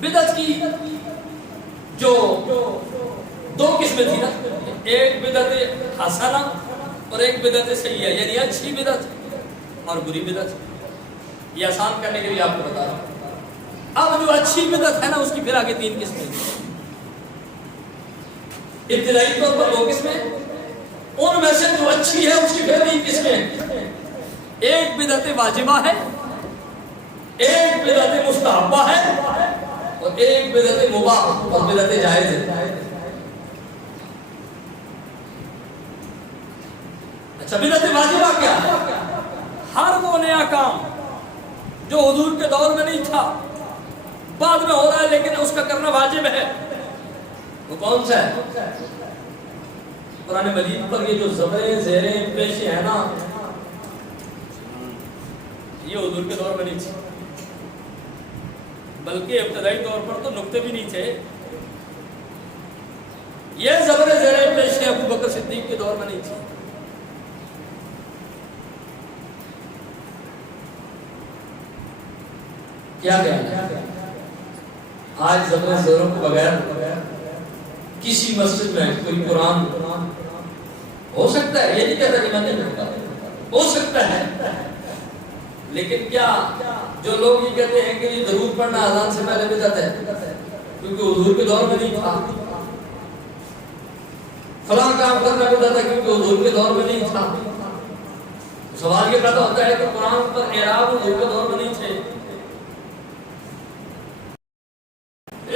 بدعت کی جو دو قسمیں تھی نا، ایک بدعت حسنہ اور ایک بدعت سیئہ، یعنی اچھی بدعت اور بری بدعت۔ یہ آسان کرنے کے لیے آپ کو بتا رہا ہوں۔ اب جو اچھی بدعت ہے نا، اس کی پھر آگے تین قسمیں، ابتدائی طور پر دو قسمیں، ان میں سے جو اچھی ہے اس کی پھر تین قسمیں، ایک بدعت واجبہ ہے، ایک بدعت مستحبہ ہے، اور ایک بدعت مباح اور بدعت جائز ہے۔ اچھا، بدعت واجبہ کیا ہے؟ ہر وہ نیا کام جو حضور کے دور میں نہیں تھا، بعد میں ہو رہا ہے لیکن اس کا کرنا واجب ہے، وہ کون سا ہے؟ قرآن مجید پر یہ جو زبریں زیریں پیشیں ہیں نا، یہ حضور کے دور میں نہیں تھی، بلکہ ابتدائی طور پر تو نقطے بھی نہیں تھے۔ یہ زبریں زیریں پیشیں ابو بکر صدیق کے دور میں نہیں تھی۔ کیا آج زبریں زیروں کو بغیر کسی مسجد میں کوئی قرآن ہو سکتا ہے، یہ نہیں کہتا کہ میں نہیں پڑھتا، ہو سکتا ہے، لیکن کیا جو لوگ یہ کہتے ہیں کہ یہ ضرور پڑھنا اذان سے پہلے بدعت ہے کیونکہ حضور کے دور میں نہیں تھا، فلاں کام کرنا بدعت ہے کیونکہ حضور کے دور میں نہیں تھا، سوال یہ پیدا ہوتا ہے کہ قرآن پر اعراب حضور کے دور میں نہیں تھے۔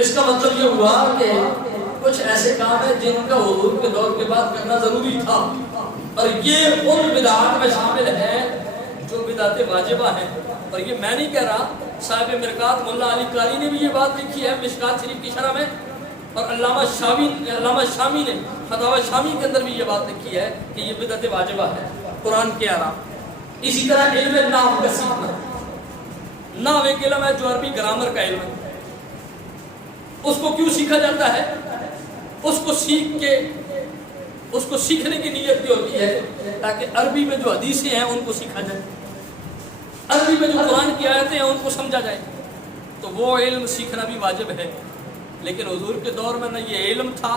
اس کا مطلب یہ ہوا کہ کچھ ایسے کام ہیں جن کا حضور کے دور کے بعد کرنا ضروری تھا، اور یہ ان بدعات میں شامل ہے جو بدعت واجبہ ہیں۔ اور یہ میں نہیں کہہ رہا، صاحب مرقات ملا علی قاری نے بھی یہ بات لکھی ہے مشکات شریف کی شرح میں، اور علامہ شامی نے فتاوی شامی کے اندر بھی یہ بات لکھی ہے کہ یہ بدعت واجبہ ہے قرآن کے اعراب۔ اسی طرح علم نحو کا سیکھنا، نحو ایک علم ہے جو عربی گرامر کا علم ہے، اس کو کیوں سیکھا جاتا ہے؟ اس کو سیکھ کے اس کو سیکھنے کی نیت بھی ہوتی ہے تاکہ عربی میں جو حدیثیں ہیں ان کو سیکھا جائے، عربی میں جو قرآن کی آیتیں ہیں ان کو سمجھا جائے، تو وہ علم سیکھنا بھی واجب ہے۔ لیکن حضور کے دور میں نہ یہ علم تھا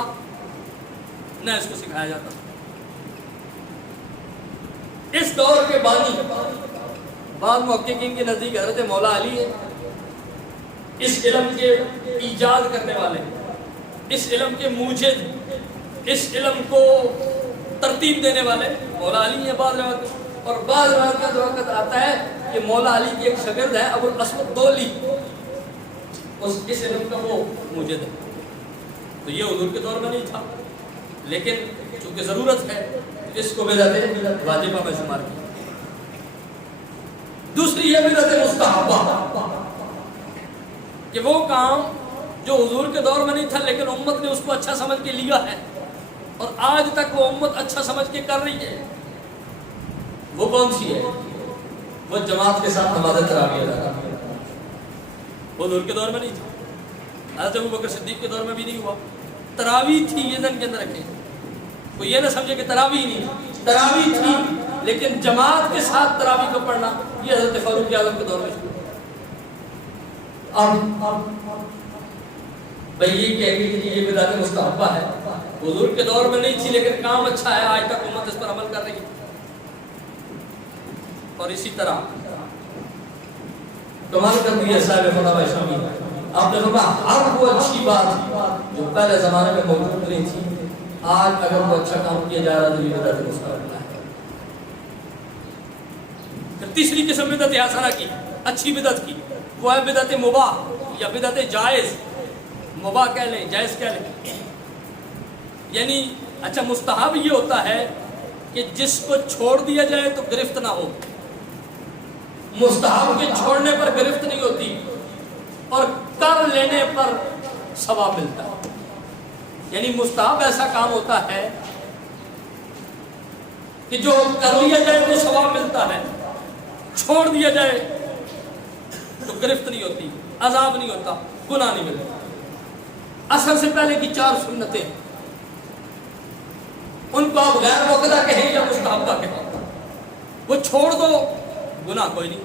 نہ اس کو سکھایا جاتا۔ اس دور کے بانی بعض محققین کے نزدیک حضرت مولا علی ہے، اس علم کے ایجاد کرنے والے، اس علم کے موجد، اس علم کو ترتیب دینے والے مولا علی ہیں بعض روایت، اور بعض روایت کا وقت آتا ہے کہ مولا علی کی ایک شاگرد ہے ابو الاسود دولی، اس علم کا وہ موجد ہے۔ تو یہ حضور کے دور میں نہیں تھا، لیکن چونکہ ضرورت ہے اس کو بدعت واجبہ میں شمار کیا۔ دوسری یہ بدعت مستحبہ کہ وہ کام جو حضور کے دور میں نہیں تھا لیکن امت نے اس کو اچھا سمجھ کے لیا ہے اور آج تک وہ امت اچھا سمجھ کے کر رہی ہے، وہ کون سی ہے؟ وہ جماعت کے ساتھ نماز تراویح ادا کرنا۔ وہ حضور کے دور میں نہیں تھا، حضرت ابو بکر صدیق کے دور میں بھی نہیں ہوا۔ تراویح تھی، یہ ذہن کے اندر رکھیں، کوئی یہ نہ سمجھے کہ تراویح نہیں، تراویح تھی لیکن جماعت کے ساتھ تراویح کو پڑھنا یہ حضرت فاروق اعظم کے دور میں شروع۔ اب بھئی یہ کہہ گئی کہ یہ بدعت مستحبہ ہے، حضور کے دور میں نہیں تھی لیکن کام اچھا ہے، آج تک امت اس پر عمل کر رہی ہے۔ اور اسی طرح کمال کر دیا صاحب فتاوی شامی، آپ نے فرمایا ہر وہ اچھی بات جو پہلے زمانے میں موجود نہیں تھی، آج اگر وہ اچھا کام کیا جا رہا ہے تو یہ بدعت مستحبہ ہے۔ پھر تیسری قسم بدعت حسنہ کی، اچھی بدعت کی، وہ ہے بدعت مباح یا بدعت جائز۔ مباح کہہ لیں، جائز کہہ لیں، یعنی اچھا مستحب یہ ہوتا ہے کہ جس کو چھوڑ دیا جائے تو گرفت نہ ہو، مستحب کے چھوڑنے پر گرفت نہیں ہوتی اور کر لینے پر ثواب ملتا ہے۔ یعنی مستحب ایسا کام ہوتا ہے کہ جو کر لیا جائے تو ثواب ملتا ہے، چھوڑ دیا جائے تو گرفت نہیں ہوتی، عذاب نہیں ہوتا، گناہ نہیں ملتا۔ اثر سے پہلے کی 4 سنتیں، ان کو آپ غیر موقدہ کہیں یا مستحبہ کہیں، وہ چھوڑ دو گناہ کوئی نہیں،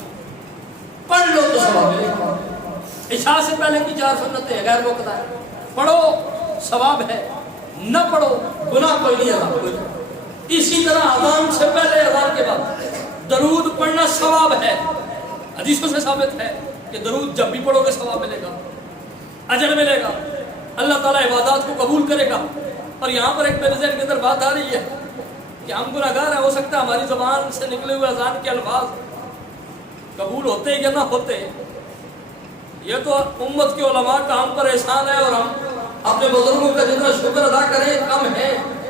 پڑھ لو تو ثواب ملے گا۔ عشاء سے پہلے کی 4 سنتیں غیر موقع ہے، پڑھو ثواب ہے، نہ پڑھو گناہ کوئی نہیں، عذاب کوئی نہیں۔ اسی طرح اذان سے پہلے اذان کے بعد درود پڑھنا ثواب ہے، حدیثوں سے ثابت ہے کہ درود جب بھی پڑھو گے ثواب ملے گا، اجر ملے گا، اللہ تعالیٰ عبادات کو قبول کرے گا۔ اور یہاں پر ایک میرے ذہن کے اندر بات آ رہی ہے کہ ہم گناہگار ہیں، ہو سکتا ہے ہماری زبان سے نکلے ہوئے اذان کے الفاظ قبول ہوتے یا نہ ہوتے، یہ تو امت کے علماء کا ہم پر احسان ہے، اور ہم اپنے بزرگوں کا جتنا شکر ادا کریں کم ہے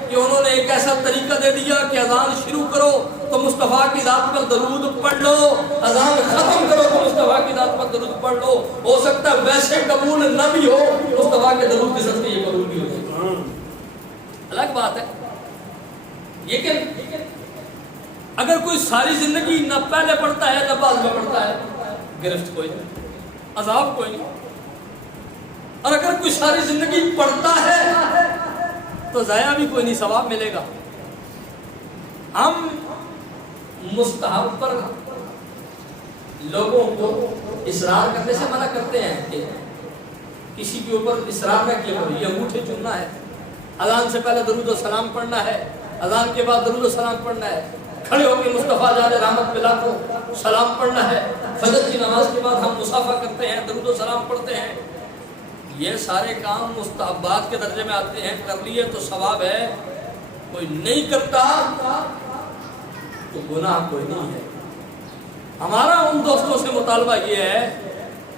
کہ انہوں نے ایک ایسا طریقہ دے دیا کہ اذان شروع کرو تو مصطفیٰ کی ذات پر درود پڑھ لو، اذان ختم کرو تو مصطفیٰ کی ذات پر درود پڑھ لو۔ ہو سکتا ہے ویسے قبول نہ بھی ہو، مصطفیٰ کے درود کے صدقے یہ قبول بھی ہو جائے، الگ بات ہے۔ لیکن اگر کوئی ساری زندگی نہ پہلے پڑھتا ہے نہ بعد میں پڑھتا ہے، گرفت کوئی نہیں، عذاب کوئی نہیں۔ اور اگر کوئی ساری زندگی پڑھتا ہے تو ضائع بھی کوئی نہیں، ثواب ملے گا۔ ہم مستحب پر لوگوں کو اصرار کرنے سے منع کرتے ہیں کہ کسی کے اوپر اصرار نہ کیا کرو، یہ انگوٹھے چننا ہے، اذان سے پہلے درود و سلام پڑھنا ہے، اذان کے بعد درود و سلام پڑھنا ہے، کھڑے ہو کے مصطفیٰ جان رحمت ملا کو سلام پڑھنا ہے، فجر کی نماز کے بعد ہم مصافحہ کرتے ہیں، درود و سلام پڑھتے ہیں، یہ سارے کام مستحبات کے درجے میں آتے ہیں، کر لیے تو ثواب ہے، کوئی نہیں کرتا تو گناہ کوئی نہیں ہے۔ ہمارا ان دوستوں سے مطالبہ یہ ہے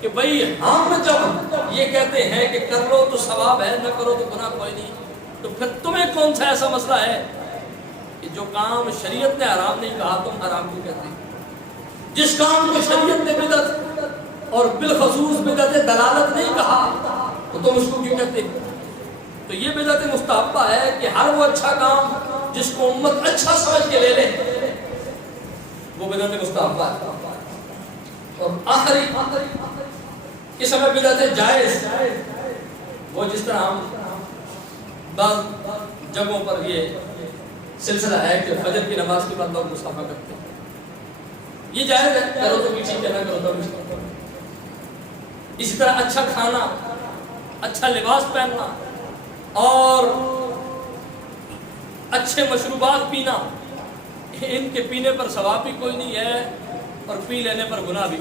کہ بھئی ہم جب یہ کہتے ہیں کہ کر لو تو ثواب ہے، نہ کرو تو گناہ کوئی نہیں، تو پھر تمہیں کون سا ایسا مسئلہ ہے کہ جو کام شریعت نے حرام نہیں کہا تم حرام کیوں کہتے ہیں؟ جس کام کو شریعت نے بدعت اور بالخصوص بدعت دلالت نہیں کہا تو تم اس کو کیوں کہتے ہیں؟ تو یہ بدعت مستحبہ ہے کہ ہر وہ اچھا کام جس کو امت اچھا سمجھ کے لے لے وہ بدعت مستحبہ ہے۔ اور آخری قسم ہے بدعت جائز، وہ جس طرح ہم بعض جگہوں پر یہ سلسلہ ہے کہ فجر کی نماز کے بعد لوگ مصافحہ کرتے ہیں، یہ جائز ہے، کرو تو بھی ٹھیک ہے، نہ کرو تو بھی ٹھیک ہے۔ اسی طرح اچھا کھانا، اچھا لباس پہننا اور اچھے مشروبات پینا، ان کے پینے پر ثواب بھی کوئی نہیں ہے اور پی لینے پر گناہ بھی،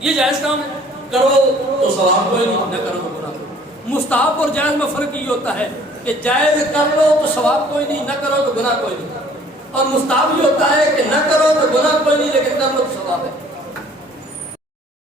یہ جائز کام ہے، کرو تو ثواب کوئی نہیں، نہ کرو تو گناہ کوئی نہیں۔ مستحب اور جائز میں فرق یہ ہوتا ہے کہ جائز کر لو تو ثواب کوئی نہیں، نہ کرو تو گناہ کوئی نہیں، اور مستحب یہ ہوتا ہے کہ نہ کرو تو گناہ کوئی نہیں لیکن کر لو تو ثواب ہے۔